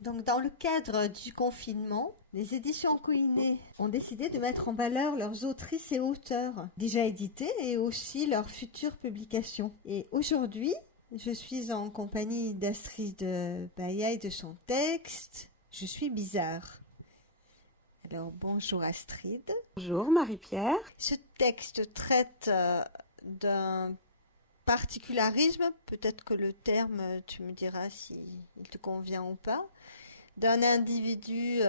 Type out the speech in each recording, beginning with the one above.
Donc, dans le cadre du confinement, les éditions Coulinet ont décidé de mettre en valeur leurs autrices et auteurs déjà édités et aussi leurs futures publications. Et aujourd'hui, je suis en compagnie d'Astrid Baïa et de son texte Je suis bizarre. Alors, bonjour Astrid. Bonjour Marie-Pierre. Ce texte traite d'un particularisme, peut-être que le terme, tu me diras si il te convient ou pas, d'un individu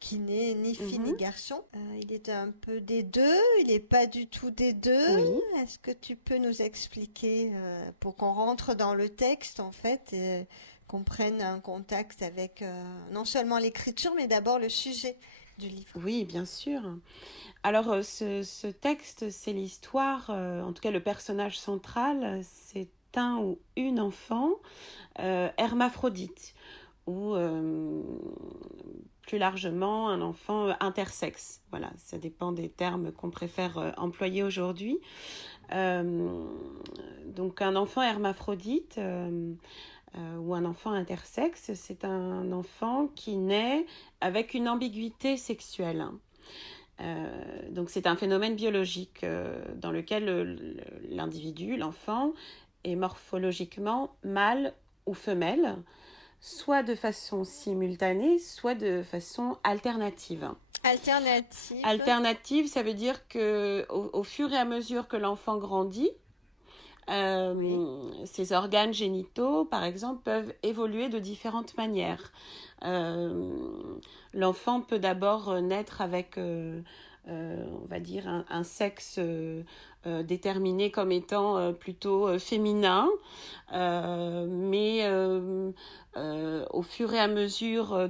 qui n'est ni fille ni Mhm. garçon. Il est un peu des deux, il n'est pas du tout des deux. Oui, Est-ce que tu peux nous expliquer pour qu'on rentre dans le texte en fait et qu'on prenne un contact avec non seulement l'écriture mais d'abord le sujet du livre. oui, bien sûr. Alors, ce texte, c'est l'histoire, en tout cas le personnage central, c'est un ou une enfant hermaphrodite, ou plus largement un enfant intersexe. Voilà, ça dépend des termes qu'on préfère employer aujourd'hui. Euh, donc, un enfant hermaphrodite ou un enfant intersexe, c'est un enfant qui naît avec une ambiguïté sexuelle. Donc c'est un phénomène biologique dans lequel l'individu, l'enfant, est morphologiquement mâle ou femelle, soit de façon simultanée, soit de façon alternative. Alternative. Alternative, ça veut dire que au fur et à mesure que l'enfant grandit, Oui. ces organes génitaux, par exemple, peuvent évoluer de différentes manières. Euh, L'enfant peut d'abord naître avec, on va dire, un sexe déterminé comme étant plutôt féminin, mais au fur et à mesure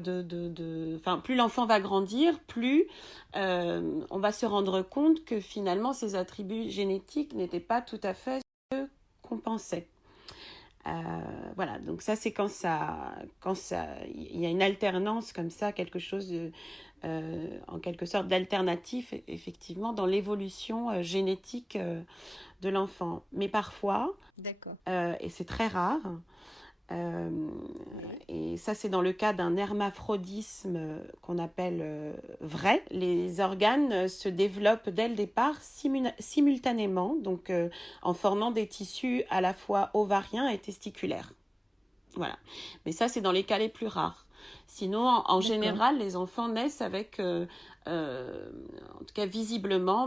plus l'enfant va grandir, plus on va se rendre compte que finalement ces attributs génétiques n'étaient pas tout à fait qu'on pensait. Euh, voilà, donc ça c'est il y a une alternance comme ça, quelque chose en quelque sorte d'alternatif effectivement dans l'évolution génétique de l'enfant. Mais parfois, D'accord. et c'est très rare, euh, Oui. et ça c'est dans le cas d'un hermaphrodisme qu'on appelle vrai. Les organes se développent dès le départ simultanément, donc en formant des tissus à la fois ovariens et testiculaires. Voilà. Mais ça, c'est dans les cas les plus rares. Sinon, en D'accord. général, les enfants naissent avec, en tout cas visiblement,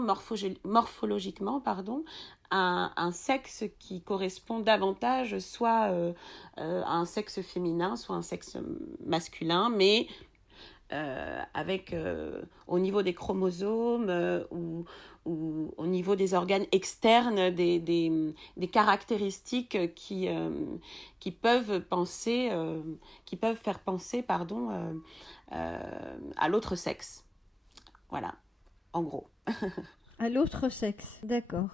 morphologiquement, pardon, un sexe qui correspond davantage soit à un sexe féminin, soit un sexe masculin, mais avec au niveau des chromosomes ou au niveau des organes externes des caractéristiques qui peuvent penser, qui peuvent faire penser pardon, à l'autre sexe. Voilà, en gros. À l'autre sexe, d'accord.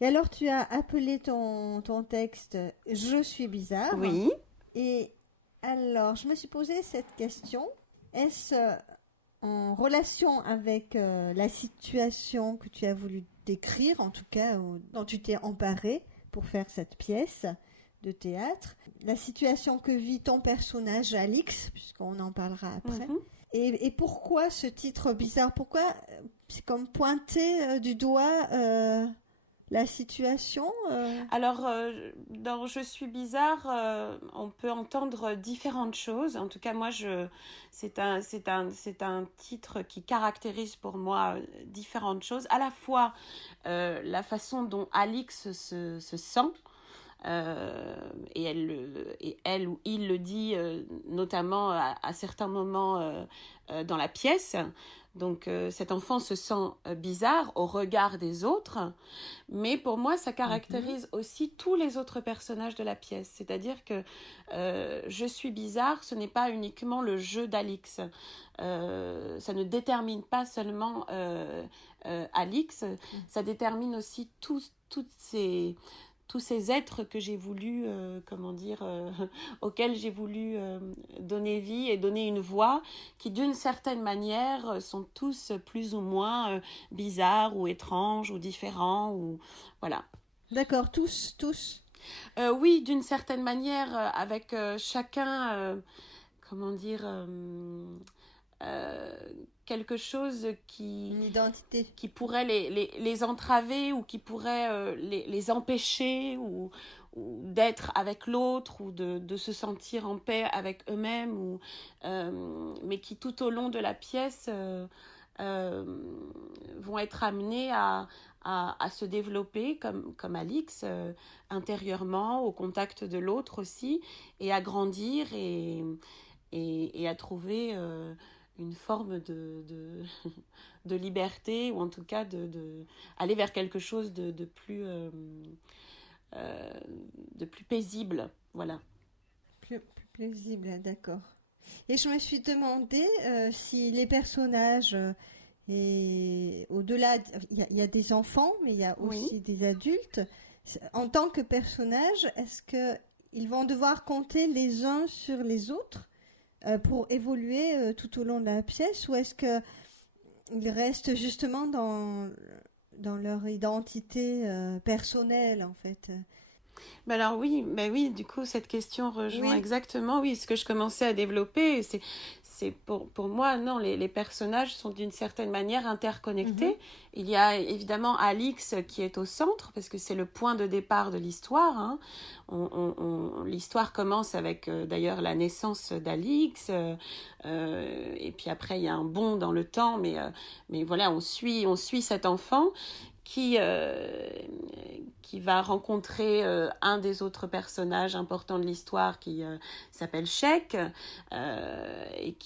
Et alors tu as appelé ton texte Je suis bizarre. Oui. Et alors je me suis posé cette question. Est-ce en relation avec la situation que tu as voulu décrire, en tout cas dont tu t'es emparé pour faire cette pièce de théâtre, la situation que vit ton personnage Alix, puisqu'on en parlera après. Mhm. Et pourquoi ce titre bizarre? Pourquoi c'est comme pointer du doigt la situation Alors, dans Je suis bizarre, on peut entendre différentes choses. En tout cas, moi, c'est un titre qui caractérise pour moi différentes choses. À la fois la façon dont Alix se sent, et elle ou il le dit notamment à certains moments dans la pièce. Donc cet enfant se sent bizarre au regard des autres, mais pour moi ça Mhm. caractérise aussi tous les autres personnages de la pièce. C'est-à-dire que Je suis bizarre, ce n'est pas uniquement le jeu d'Alix. Ça ne détermine pas seulement Alix, ça détermine aussi tous ces êtres que j'ai voulu, auxquels j'ai voulu donner vie et donner une voix, qui d'une certaine manière sont tous plus ou moins bizarres ou étranges ou différents ou voilà. D'accord, tous. Oui, d'une certaine manière, avec chacun, comment dire, quelque chose Une identité. qui pourrait les entraver ou qui pourrait les empêcher ou d'être avec l'autre ou de se sentir en paix avec eux-mêmes, mais qui tout au long de la pièce vont être amenés à se développer comme Alix intérieurement, au contact de l'autre aussi, et à grandir et à trouver une forme de liberté, ou en tout cas aller vers quelque chose de plus paisible. Voilà. Plus paisible, d'accord. Et je me suis demandé si les personnages, et au-delà, il y a des enfants, mais il y a aussi des adultes. En tant que personnages, est-ce qu'ils vont devoir compter les uns sur les autres pour évoluer tout au long de la pièce, ou est-ce qu'ils restent justement dans leur identité personnelle, en fait? Alors oui, du coup, cette question rejoint exactement ce que je commençais à développer. C'est pour moi, non, les personnages sont d'une certaine manière interconnectés. Il y a évidemment Alix qui est au centre, parce que c'est le point de départ de l'histoire. Hein. L'histoire commence avec d'ailleurs la naissance d'Alix, et puis après il y a un bond dans le temps, mais voilà, on suit cet enfant qui va rencontrer un des autres personnages importants de l'histoire qui s'appelle Sheik, et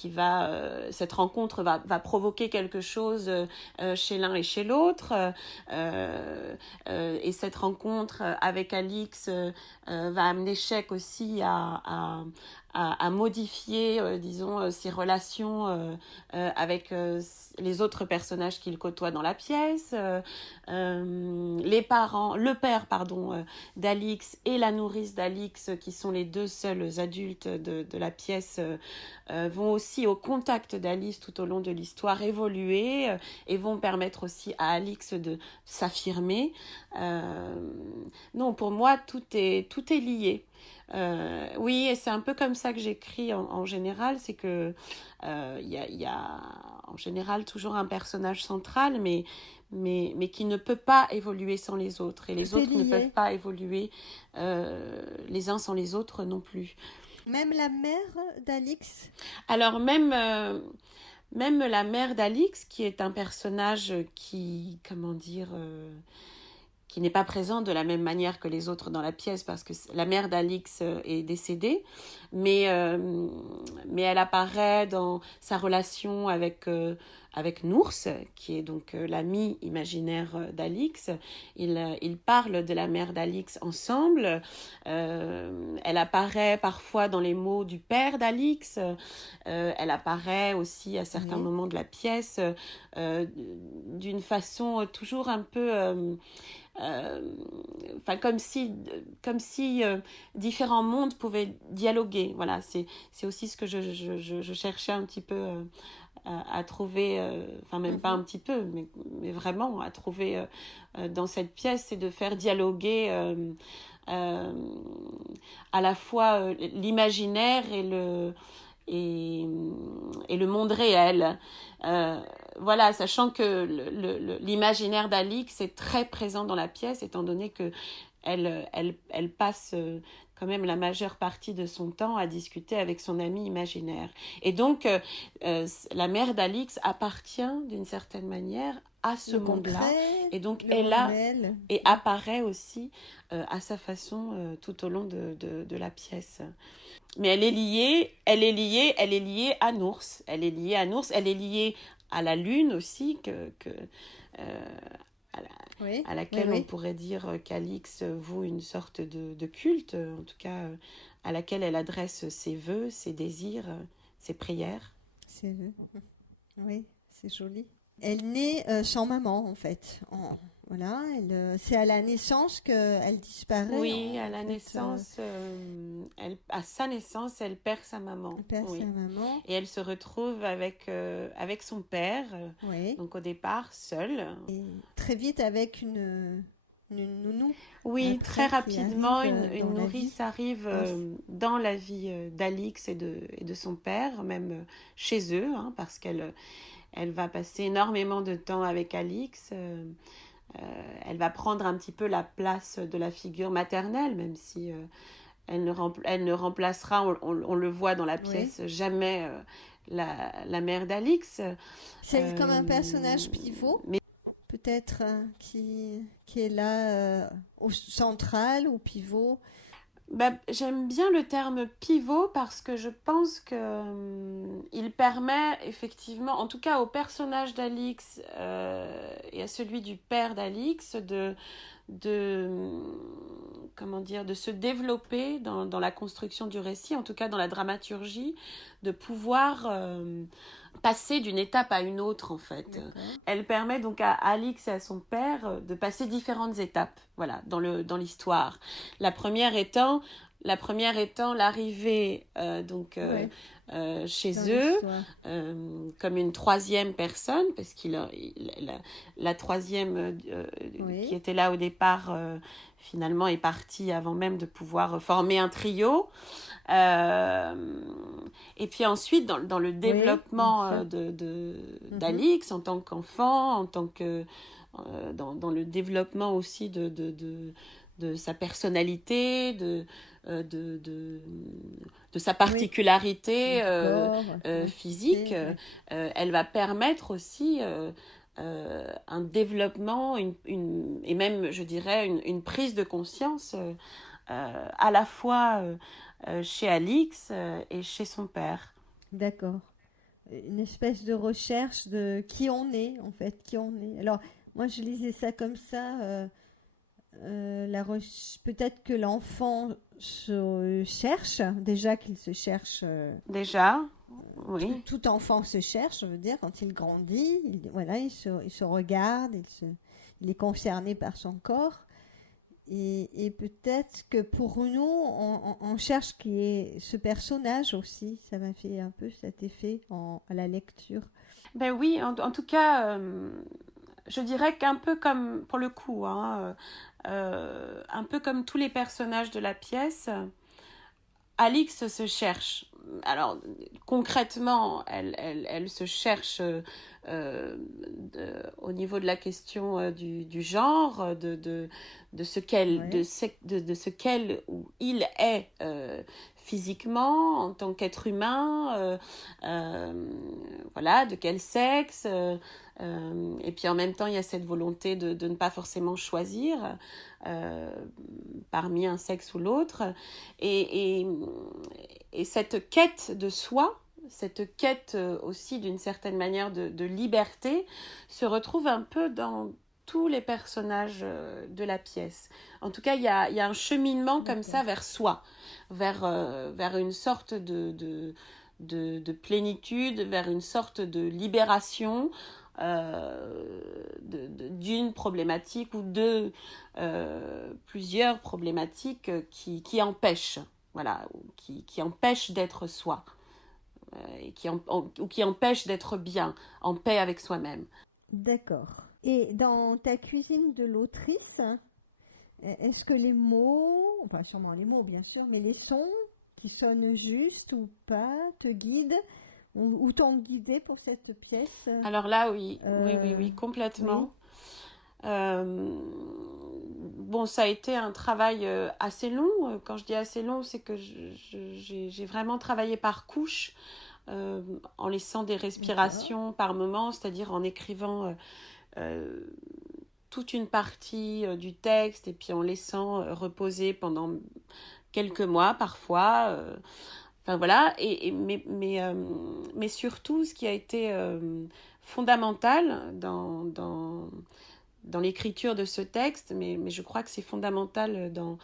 cette rencontre va provoquer quelque chose chez l'un et chez l'autre, et cette rencontre avec Alix va amener Sheik aussi à modifier, disons, ses relations avec les autres personnages qu'il côtoie dans la pièce, le père d'Alix et la nourrice d'Alix, qui sont les deux seuls adultes de la pièce, vont aussi, au contact d'Alix tout au long de l'histoire, évoluer et vont permettre aussi à Alix de s'affirmer. Non, pour moi, tout est lié. Oui, et c'est un peu comme ça que j'écris en général, c'est que y a en général toujours un personnage central, mais qui ne peut pas évoluer sans les autres, et les autres ne peuvent pas évoluer les uns sans les autres non plus. Même la mère d'Alix? Alors même la mère d'Alix, qui est un personnage qui, comment dire, qui n'est pas présente de la même manière que les autres dans la pièce, parce que la mère d'Alix est décédée, mais elle apparaît dans sa relation avec Nours, qui est donc l'ami imaginaire d'Alix. Ils parlent de la mère d'Alix ensemble. Elle apparaît parfois dans les mots du père d'Alix. Elle apparaît aussi à certains moments de la pièce d'une façon toujours un peu... comme si différents mondes pouvaient dialoguer. Voilà, c'est aussi ce que je cherchais un petit peu à trouver, même pas un petit peu, mais vraiment à trouver dans cette pièce, c'est de faire dialoguer à la fois l'imaginaire et le monde réel. Voilà, sachant que l'imaginaire d'Alix est très présent dans la pièce, étant donné que elle passe quand même la majeure partie de son temps à discuter avec son ami imaginaire. Et donc, la mère d'Alix appartient d'une certaine manière à ce monde-là, et donc elle a et apparaît aussi à sa façon tout au long de la pièce. Mais elle est liée à Nours. Elle est liée à la lune aussi, à laquelle on pourrait dire qu'Alix voue une sorte de culte, en tout cas à laquelle elle adresse ses vœux, ses désirs, ses prières. Ses vœux. Oui, c'est joli. Elle naît sans maman, en fait. Voilà, c'est à la naissance qu'elle disparaît. Oui, à la naissance, à sa naissance, elle perd sa maman. Elle perd sa maman. Et elle se retrouve avec son père, donc au départ seule. Et très vite avec une une nounou Oui, très après qui rapidement, arrive une dans la vie. nourrice arrive Dans... dans la vie d'Alix et de son père, même chez eux, hein, parce elle va passer énormément de temps avec Alix. Elle va prendre un petit peu la place de la figure maternelle, même si elle ne remplacera, on le voit dans la Oui. pièce, jamais la mère d'Alix. C'est comme un personnage pivot, Mais peut-être qui est là au central ou pivot. bah, j'aime bien le terme pivot parce que je pense que il permet effectivement, en tout cas au personnage d'Alix et à celui du père d'Alix, de comment dire, de se développer dans la construction du récit, en tout cas dans la dramaturgie, de pouvoir passer d'une étape à une autre en fait. D'accord. Elle permet donc à Alix et à son père de passer différentes étapes, voilà, dans l'histoire. La première étant l'arrivée Ouais, chez dans eux l'histoire. comme une troisième personne, parce la troisième Oui. qui était là au départ finalement est partie avant même de pouvoir former un trio. Et puis ensuite, dans le Oui, développement ça. d'Alix en tant qu'enfant, en tant que dans le développement aussi de sa personnalité, de sa Oui, particularité du corps, physique, activité, ouais. elle va permettre aussi un développement et même, je dirais, une prise de conscience à la fois chez Alix et chez son père. D'accord. Une espèce de recherche de qui on est, en fait, qui on est. Alors, moi, je lisais ça comme ça. Peut-être que l'enfant se cherche, déjà qu'il se cherche, Déjà, oui. tout enfant se cherche, je veux dire, quand il grandit, voilà, il se regarde, il est concerné par son corps. Et peut-être que pour nous, on cherche qui est ce personnage aussi. Ça m'a fait un peu cet effet à la lecture. Ben oui, en tout cas, je dirais qu'un peu comme, pour le coup, hein, un peu comme tous les personnages de la pièce, Alix se cherche. Alors, concrètement, elle se cherche au niveau de la question du genre, de ce qu'elle, Ouais. de ce qu'elle ou il est physiquement, en tant qu'être humain, voilà, de quel sexe. Et puis en même temps, il y a cette volonté de ne pas forcément choisir euh, parmi un sexe ou l'autre. Et, et, et cette quête de soi, cette quête aussi d'une certaine manière de liberté, se retrouve un peu dans tous les personnages de la pièce. En tout cas, il y a un cheminement comme ça vers soi, vers une sorte de plénitude, vers une sorte de libération d'une problématique ou de plusieurs problématiques qui empêchent, voilà, qui empêchent d'être soi, ou qui empêchent d'être bien, en paix avec soi-même. D'accord. Et dans ta cuisine de l'autrice, est-ce que les mots, enfin sûrement les mots bien sûr, mais les sons qui sonnent juste ou pas te guident ou t'ont guidé pour cette pièce? Alors là, oui, Oui, complètement. Bon, ça a été un travail assez long. Quand je dis assez long, c'est que j'ai vraiment travaillé par couches, en laissant des d'accord. respirations par moment, c'est-à-dire en écrivant euh, toute une partie du texte et puis en laissant reposer pendant quelques mois parfois. Enfin voilà, mais surtout, ce qui a été fondamental dans l'écriture de ce texte, mais je crois que c'est fondamental dans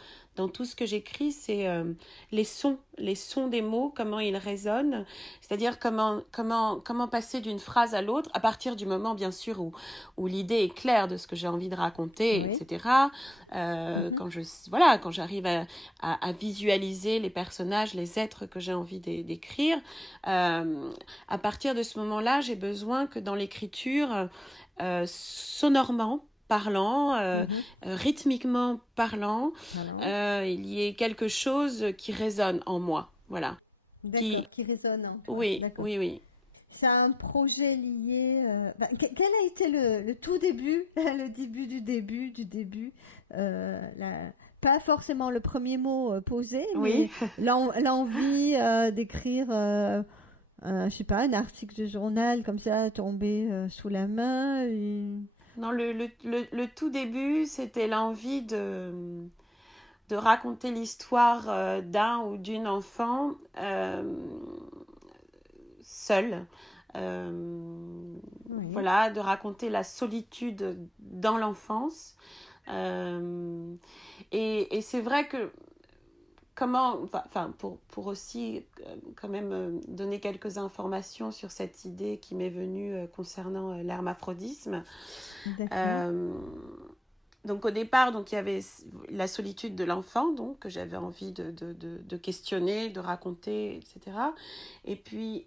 tout ce que j'écris, c'est les sons des mots, comment ils résonnent, c'est-à-dire comment passer d'une phrase à l'autre, à partir du moment, bien sûr, où l'idée est claire de ce que j'ai envie de raconter, Oui. etc. Mhm. Quand j'arrive à visualiser les personnages, les êtres que j'ai envie d'écrire, à partir de ce moment-là, j'ai besoin que dans l'écriture, sonorement, parlant, Mhm. rythmiquement parlant, Voilà. il y ait quelque chose qui résonne en moi. Voilà. D'accord, Qui, qui résonne en toi. oui, D'accord. oui, oui. C'est un projet lié. Quel a été le tout début, le début du début pas forcément le premier mot posé, Oui. mais l'envie d'écrire, je sais pas, un article de journal comme ça tombé sous la main. Non, le tout début, c'était l'envie de raconter l'histoire d'un ou d'une enfant seule. Oui, Voilà, de raconter la solitude dans l'enfance. Euh, et c'est vrai que pour aussi quand même donner quelques informations sur cette idée qui m'est venue concernant l'hermaphrodisme. d'accord. Euh, donc au départ, donc, il y avait la solitude de l'enfant, donc, que j'avais envie de questionner, de raconter, etc. Et puis,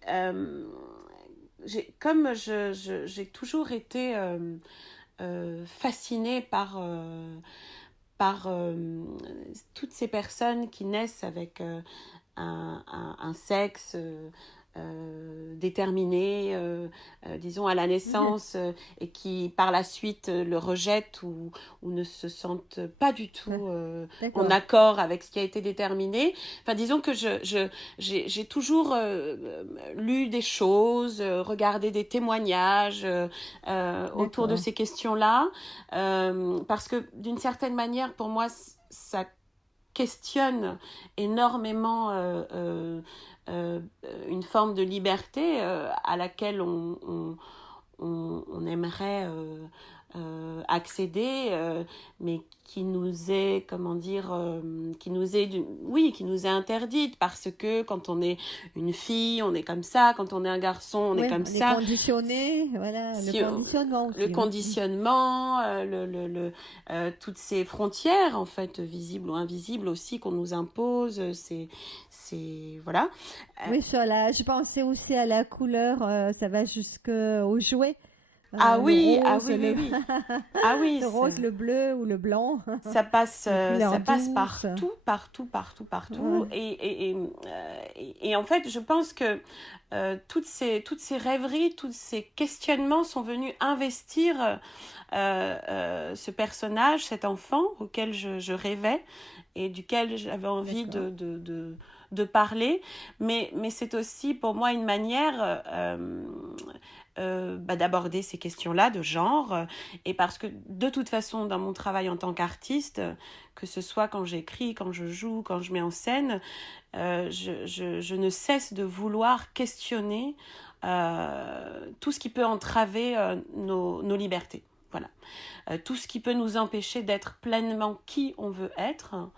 j'ai toujours été fascinée par toutes ces personnes qui naissent avec un sexe déterminé, disons, à la naissance, et qui par la suite le rejettent ou ne se sentent pas du tout en D'accord. accord avec ce qui a été déterminé. Enfin, disons que j'ai toujours lu des choses, regardé des témoignages autour de D'accord. ces questions-là, parce que d'une certaine manière, pour moi, ça questionne énormément une forme de liberté à laquelle on aimerait accéder, mais qui nous est, comment dire, qui nous est interdite parce que quand on est une fille, on est comme ça, quand on est un garçon, on est Oui, comme on est ça. conditionné, voilà, le Si, conditionnement le aussi, oui. Mm. conditionnement, toutes ces frontières en fait visibles ou invisibles aussi qu'on nous impose, voilà. Oui, je pensais aussi à la couleur, ça va jusqu'aux jouets. Ah Le oui, ah rose, oui, oui, oui. Ah oui, le rose, le bleu ou le blanc, les ça couleurs passe douces. partout, partout, partout, partout. Ouais, Et en fait, je pense que toutes ces rêveries, tous ces questionnements sont venus investir ce personnage, cet enfant auquel je rêvais et duquel j'avais envie d'accord. de parler. Mais c'est aussi pour moi une manière d'aborder ces questions-là de genre. Et parce que de toute façon, dans mon travail en tant qu'artiste, que ce soit quand j'écris, quand je joue, quand je mets en scène, je ne cesse de vouloir questionner tout ce qui peut entraver nos libertés. Voilà. Tout ce qui peut nous empêcher d'être pleinement qui on veut être.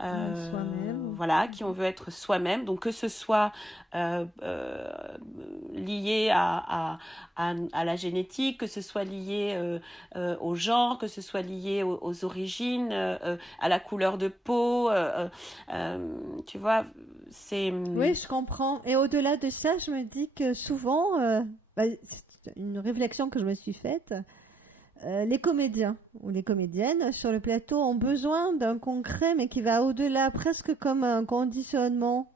Soi-même. Voilà, qui on veut être soi-même. Donc que ce soit lié à la génétique, que ce soit lié au genre, que ce soit lié aux origines, à la couleur de peau. Tu vois, c'est... Oui, je comprends. Et au-delà de ça, je me dis que souvent, c'est une réflexion que je me suis faite, les comédiens ou les comédiennes sur le plateau ont besoin d'un concret, mais qui va au-delà, presque comme un conditionnement.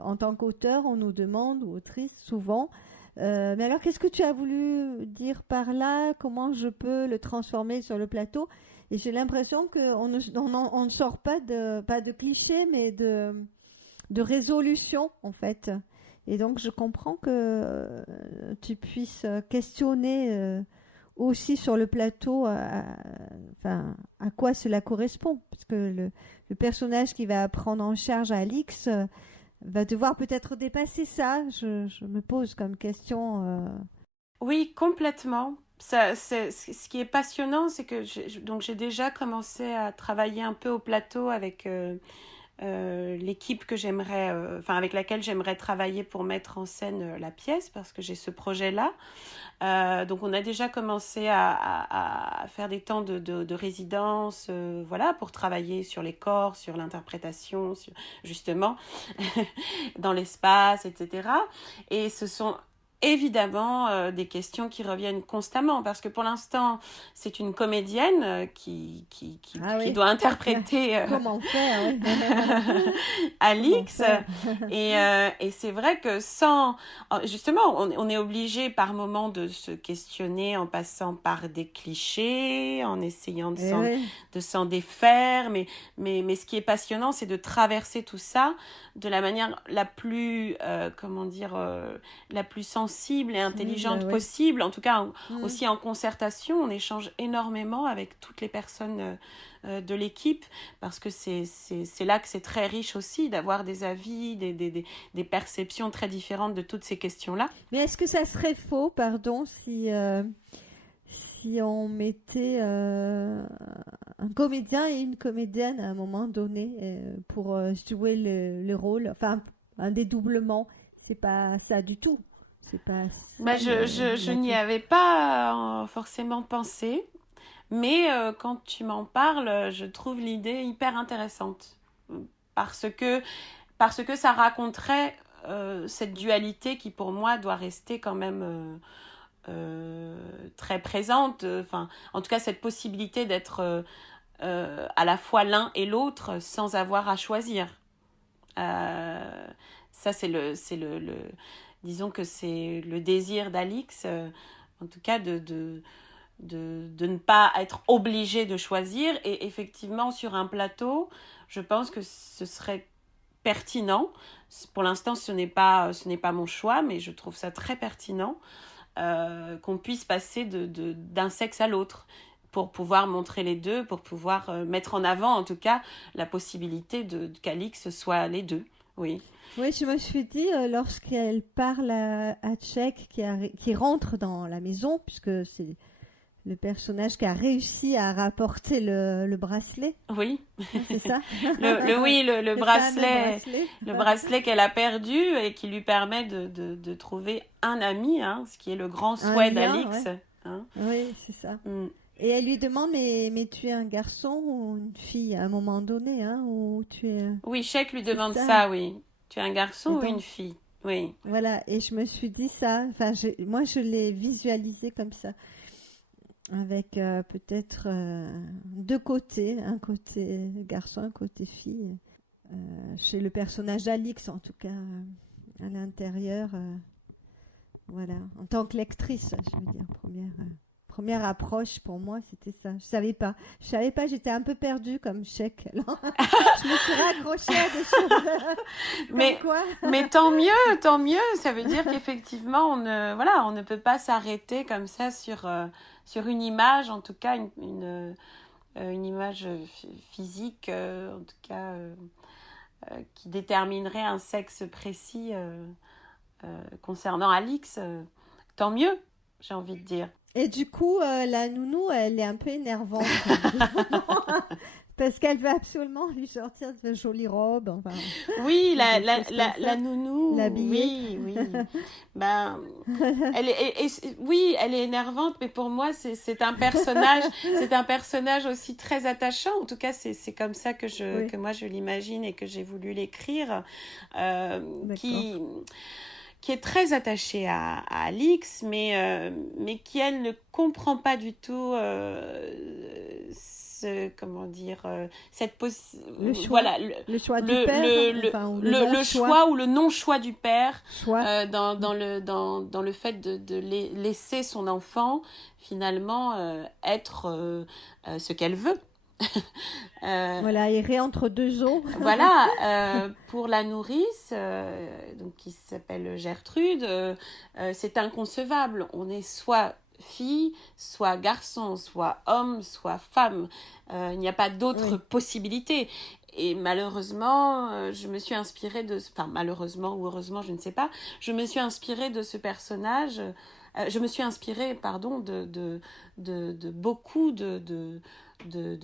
En tant qu'auteur, on nous demande, ou autrice, souvent, mais alors qu'est-ce que tu as voulu dire par là? Comment je peux le transformer sur le plateau? Et j'ai l'impression qu'on on ne sort pas de clichés, mais de résolution, en fait. Et donc, je comprends que tu puisses questionner aussi sur le plateau enfin, à quoi cela correspond. Parce que le personnage qui va prendre en charge Alix va devoir peut-être dépasser ça. Je me pose comme question. Oui, complètement. Ça, ce qui est passionnant, c'est que donc j'ai déjà commencé à travailler un peu au plateau avec l'équipe que j'aimerais, enfin avec laquelle j'aimerais travailler pour mettre en scène la pièce, parce que j'ai ce projet-là. Donc on a déjà commencé à faire des temps de résidence, voilà, pour travailler sur les corps, sur l'interprétation, justement, dans l'espace, etc. Et ce sont évidemment des questions qui reviennent constamment, parce que pour l'instant, c'est une comédienne qui doit interpréter comment faire, Alix. Et c'est vrai que justement, on est obligé par moments de se questionner en passant par des clichés, en essayant de s'en défaire. Mais ce qui est passionnant, c'est de traverser tout ça de la manière la plus, la plus sensible et intelligente possible. En tout cas, aussi en concertation, on échange énormément avec toutes les personnes de l'équipe, parce que c'est là que c'est très riche aussi d'avoir des avis, des perceptions très différentes de toutes ces questions-là. Mais est-ce que ça serait faux, si on mettait un comédien et une comédienne à un moment donné pour jouer le rôle, enfin un dédoublement? C'est pas ça du tout. C'est pas ça, je n'y avais pas forcément pensé, mais quand tu m'en parles, je trouve l'idée hyper intéressante, parce que ça raconterait cette dualité qui pour moi doit rester quand même très présente, en tout cas cette possibilité d'être à la fois l'un et l'autre sans avoir à choisir. Ça disons que c'est le désir d'Alix, en tout cas de ne pas être obligé de choisir. Et effectivement, sur un plateau, je pense que ce serait pertinent. Pour l'instant, ce n'est pas mon choix, mais je trouve ça très pertinent qu'on puisse passer d'un sexe à l'autre, pour pouvoir montrer les deux, pour pouvoir mettre en avant, en tout cas, la possibilité qu'Alix soit les deux. Oui. Oui, je me suis dit, lorsqu'elle parle à Tchèque qui rentre dans la maison, puisque c'est le personnage qui a réussi à rapporter le bracelet. Oui. C'est ça? Le bracelet. Le bracelet qu'elle a perdu et qui lui permet de trouver un ami, ce qui est le grand souhait d'Alix. Ouais. Oui, c'est ça. Et elle lui demande, mais tu es un garçon ou une fille à un moment donné, ou tu es... Oui, Tchèque lui demande ça, oui. Tu es un garçon ou une fille? Oui. Voilà, et je me suis dit ça, moi je l'ai visualisé comme ça, avec peut-être deux côtés, un côté garçon, un côté fille, chez le personnage d'Alix en tout cas, à l'intérieur, voilà, en tant que lectrice, je veux dire, première approche pour moi, c'était ça. Je savais pas, j'étais un peu perdue comme Tchèque. Alors, je me suis raccrochée à des choses. Mais tant mieux. Ça veut dire qu'effectivement, on ne peut pas s'arrêter comme ça sur une image, en tout cas une image physique, en tout cas qui déterminerait un sexe précis concernant Alix. Tant mieux, j'ai envie de dire. Et du coup, la nounou, elle est un peu énervante. Parce qu'elle veut absolument lui sortir de jolies robes. Enfin, oui, la nounou. L'habiller. Oui. Ben, elle est énervante, mais pour moi, c'est un personnage aussi très attachant. En tout cas, c'est comme ça que moi je l'imagine et que j'ai voulu l'écrire. Qui est très attachée à Alix, mais qui, elle, ne comprend pas du tout le choix, le choix du père, le choix ou le non-choix du père dans le fait de laisser son enfant finalement être ce qu'elle veut. Voilà, errer entre deux eaux. Voilà, pour la nourrice, donc qui s'appelle Gertrude, c'est inconcevable. On est soit fille, soit garçon, soit homme, soit femme. Il n'y a pas d'autre possibilité. Et malheureusement, je me suis inspirée malheureusement ou heureusement, je ne sais pas, je me suis inspirée de ce personnage. Je me suis inspirée, de beaucoup de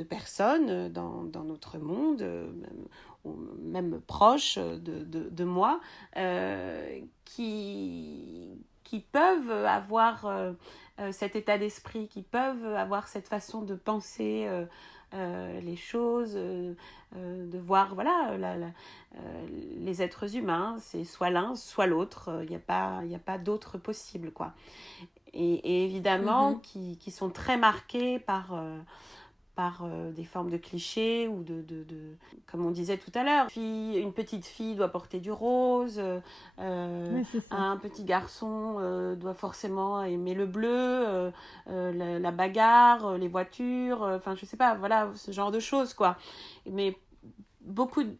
personnes dans notre monde, même proches de moi, qui peuvent avoir cet état d'esprit, qui peuvent avoir cette façon de penser les choses, de voir, voilà, les êtres humains, c'est soit l'un, soit l'autre. Il n'y a pas d'autre possible, quoi. Et évidemment, Mhm. qui sont très marqués par des formes de clichés ou comme on disait tout à l'heure, une petite fille doit porter du rose, Ouais, c'est ça. un petit garçon doit forcément aimer le bleu, la bagarre, les voitures, enfin je sais pas, voilà, ce genre de choses quoi. Mais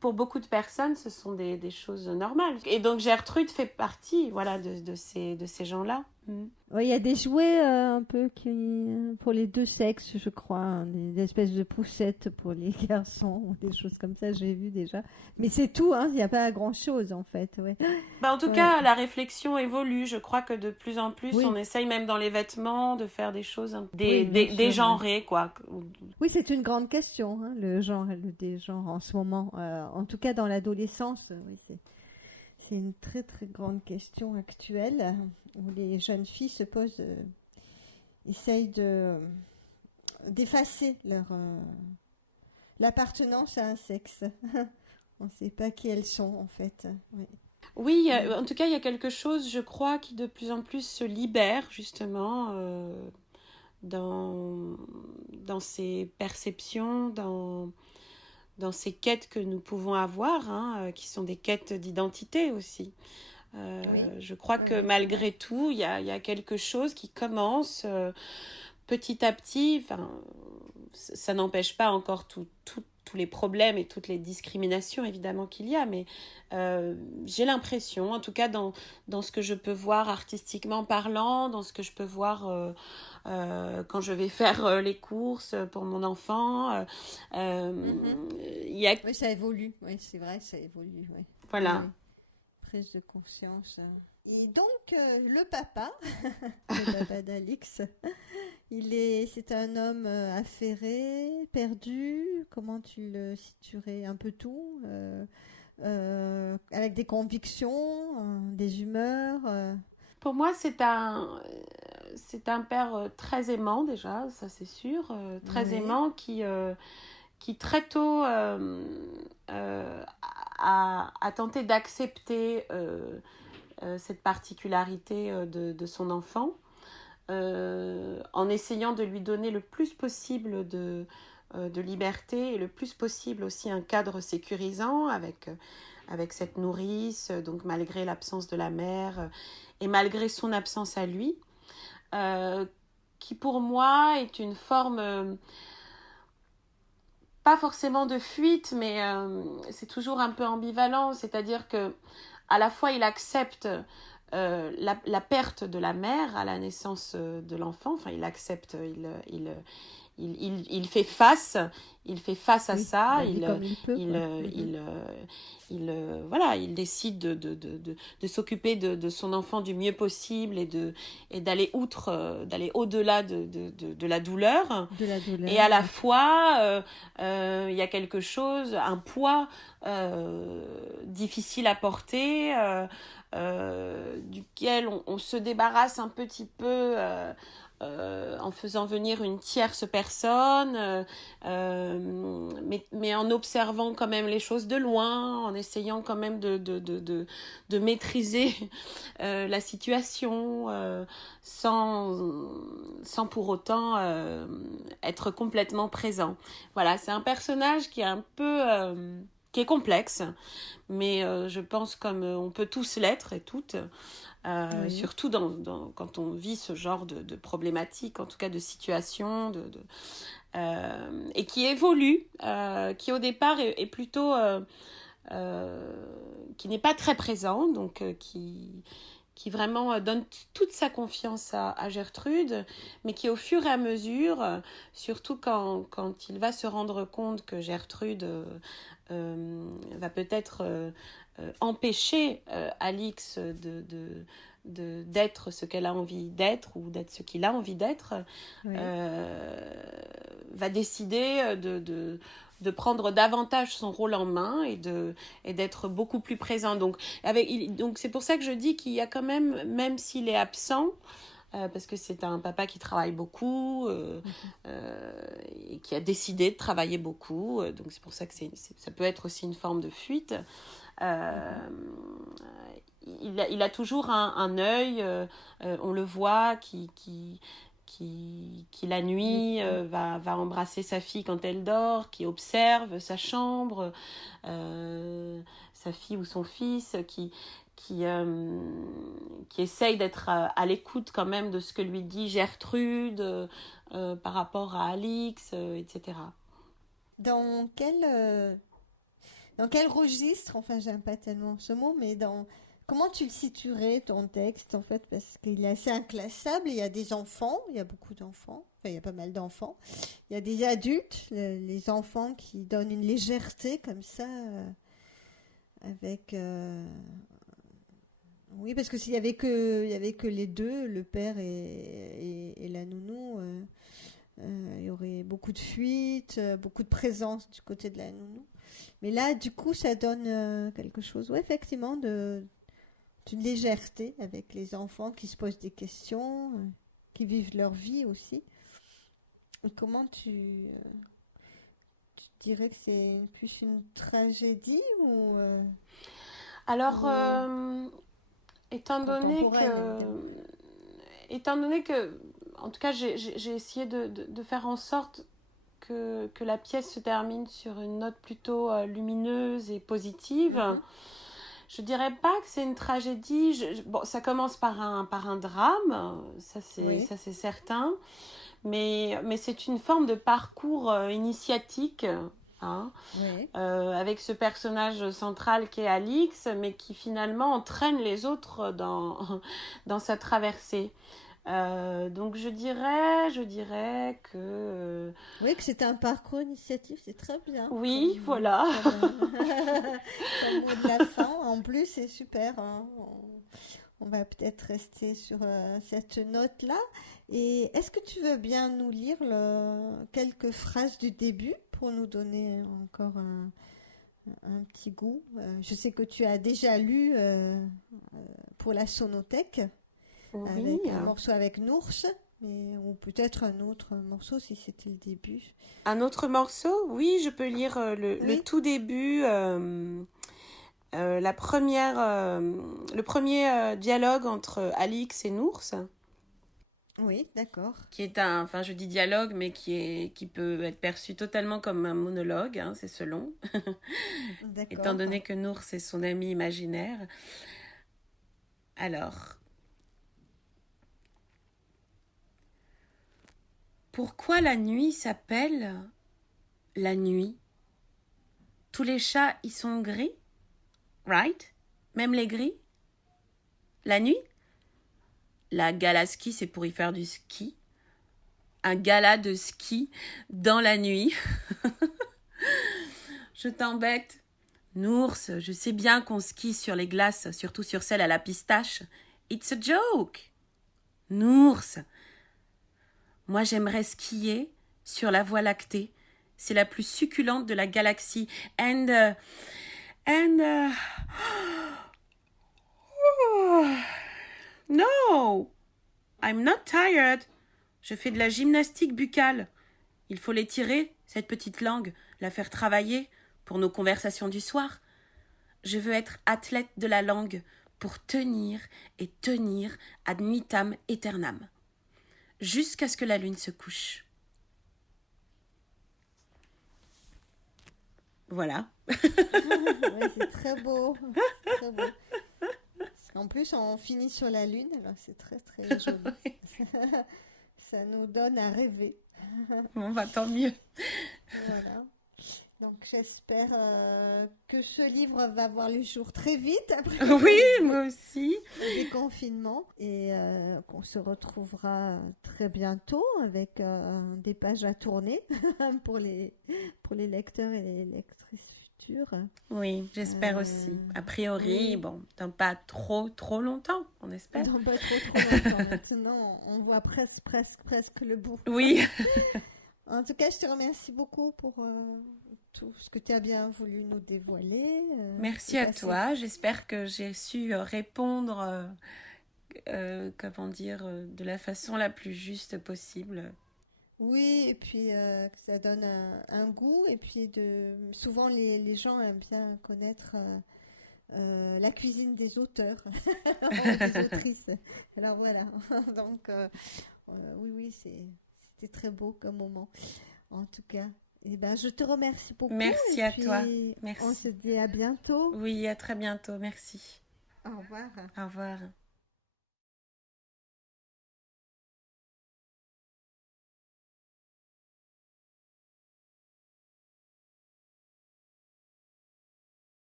pour beaucoup de personnes, ce sont des choses normales. Et donc Gertrude fait partie, voilà, de ces gens-là. Mm. Ouais, il y a des jouets un peu pour les deux sexes, je crois, hein, des espèces de poussettes pour les garçons, ou des choses comme ça, j'ai vu déjà. Mais c'est tout, hein, il n'y a pas grand-chose en fait. Ouais. Bah, en tout Ouais. cas, la réflexion évolue. Je crois que de plus en plus, on Oui, essaye même dans les vêtements de faire des choses oui, bien sûr. Ouais. dégenrées, quoi. Oui, c'est une grande question, hein, le genre, le dégenre en ce moment. En tout cas, dans l'adolescence, oui, c'est une très très grande question actuelle où les jeunes filles se posent, essayent d'effacer l'appartenance à un sexe. On ne sait pas qui elles sont en fait. Oui. Oui, Mm. en tout cas, il y a quelque chose, je crois, qui de plus en plus se libère, justement, dans, dans ces perceptions, dans ces quêtes que nous pouvons avoir, hein, qui sont des quêtes d'identité aussi. Oui, Je crois oui, que oui, c'est vrai. malgré tout, il y a quelque chose qui commence petit à petit. Enfin, ça n'empêche pas encore tous les problèmes et toutes les discriminations évidemment qu'il y a, mais j'ai l'impression, en tout cas dans ce que je peux voir artistiquement parlant, dans ce que je peux voir quand je vais faire les courses pour mon enfant, Mhm. il y a... Oui, ça évolue. Oui, c'est vrai, ça évolue. Oui, oui, Voilà. oui. Prise de conscience. Et donc, le papa, le papa d'Alix, c'est un homme affairé, perdu. Comment tu le situerais? Un peu tout, avec des convictions, des humeurs. Pour moi, c'est un père très aimant déjà, ça c'est sûr, très Oui. aimant qui très tôt a tenté d'accepter cette particularité de son enfant, en essayant de lui donner le plus possible de liberté et le plus possible aussi un cadre sécurisant avec cette nourrice, donc malgré l'absence de la mère et malgré son absence à lui, euh, qui pour moi est une forme pas forcément de fuite, mais c'est toujours un peu ambivalent, c'est-à-dire que à la fois il accepte la perte de la mère à la naissance de l'enfant, enfin il accepte, il fait face à Oui, ça, la vie comme il peut, il, quoi. Mhm. voilà, il décide de s'occuper de son enfant du mieux possible et d'aller outre, d'aller au-delà de la douleur. De la Et à douleur, la oui. fois, il y a quelque chose, un poids difficile à porter, duquel on se débarrasse un petit peu en faisant venir une tierce personne, mais en observant quand même les choses de loin, en essayant quand même de maîtriser la situation sans pour autant être complètement présent. Voilà, c'est un personnage qui est un peu... qui est complexe, mais je pense comme on peut tous l'être et toutes, Oui. surtout quand on vit ce genre de problématiques, en tout cas de situations, et qui évolue, qui au départ est plutôt... qui n'est pas très présent, donc qui vraiment donne toute sa confiance à Gertrude, mais qui au fur et à mesure, surtout quand il va se rendre compte que Gertrude va peut-être empêcher Alix d'être ce qu'elle a envie d'être ou d'être ce qu'il a envie d'être, Oui. va décider de prendre davantage son rôle en main et d'être beaucoup plus présent. Donc c'est pour ça que je dis qu'il y a quand même s'il est absent, parce que c'est un papa qui travaille beaucoup et qui a décidé de travailler beaucoup. Donc c'est pour ça que ça peut être aussi une forme de fuite. Il a toujours un œil, on le voit, qui la nuit va embrasser sa fille quand elle dort, qui observe sa chambre, sa fille ou son fils, qui essaye d'être à l'écoute quand même de ce que lui dit Gertrude par rapport à Alix, etc. Dans quel registre, enfin j'aime pas tellement ce mot, mais comment tu le situerais ton texte en fait, parce qu'il est assez inclassable, il y a des enfants, il y a beaucoup d'enfants, enfin il y a pas mal d'enfants, il y a des adultes, les enfants qui donnent une légèreté comme ça, avec... Oui, parce que il y avait que les deux, le père et la nounou, il y aurait beaucoup de fuite, beaucoup de présence du côté de la nounou. Mais là, du coup, ça donne quelque chose, ouais, effectivement, d'une légèreté avec les enfants qui se posent des questions, qui vivent leur vie aussi. Et comment tu dirais que c'est plus une tragédie ou Alors, contemporaine, étant donné que, en tout cas, j'ai essayé de faire en sorte que la pièce se termine sur une note plutôt lumineuse et positive. Je dirais pas que c'est une tragédie. Bon, ça commence par un drame, ça c'est certain. Mais c'est une forme de parcours initiatique, hein, avec ce personnage central qui est Alix, mais qui finalement entraîne les autres dans sa traversée. Donc je dirais que... Oui, que c'était un parcours initiatif, c'est très bien. Oui, voilà. Comme mot de la fin, en plus, c'est super. Hein. On va peut-être rester sur cette note-là. Et est-ce que tu veux bien nous lire quelques phrases du début pour nous donner encore un petit goût? Je sais que tu as déjà lu pour la Sonothèque, avec un morceau avec Nours, ou peut-être un autre morceau si c'était le début. Un autre morceau? Oui, je peux lire le tout début, le premier dialogue entre Alix et Nours. Oui, d'accord. Qui est je dis dialogue, mais qui peut être perçu totalement comme un monologue, hein, c'est selon. Étant donné que Nours est son ami imaginaire. Alors... Pourquoi la nuit s'appelle la nuit? Tous les chats y sont gris? Right? Même les gris? La nuit? La gala ski, c'est pour y faire du ski. Un gala de ski dans la nuit. Je t'embête. Nours, je sais bien qu'on skie sur les glaces, surtout sur celles à la pistache. It's a joke. Nours, moi, j'aimerais skier sur la Voie lactée. C'est la plus succulente de la galaxie. No, I'm not tired. Je fais de la gymnastique buccale. Il faut l'étirer, cette petite langue, la faire travailler pour nos conversations du soir. Je veux être athlète de la langue pour tenir et tenir ad nuitam aeternam. Jusqu'à ce que la lune se couche. Voilà. Ouais, c'est très beau. C'est très beau. Parce qu'en plus, on finit sur la lune, alors c'est très très joli. Ça nous donne à rêver. Bon, tant mieux. Voilà. Donc j'espère que ce livre va voir le jour très vite après moi aussi. le déconfinement et qu'on se retrouvera très bientôt avec des pages à tourner pour les lecteurs et les lectrices futures. Oui, j'espère aussi. A priori, dans pas trop longtemps, on espère. Dans pas trop longtemps. Maintenant, on voit presque le bout. Oui. En tout cas, je te remercie beaucoup pour tout ce que tu as bien voulu nous dévoiler. Merci à toi. J'espère que j'ai su répondre comment dire, de la façon la plus juste possible. Oui, et puis que ça donne un goût, et puis souvent les gens aiment bien connaître la cuisine des auteurs, ou des autrices. Alors voilà, donc oui, oui, c'était très beau comme moment, en tout cas. Eh ben, je te remercie beaucoup, Merci et à toi. puis on se Merci. dit à bientôt. Oui, à très bientôt. Merci. Au revoir. Au revoir.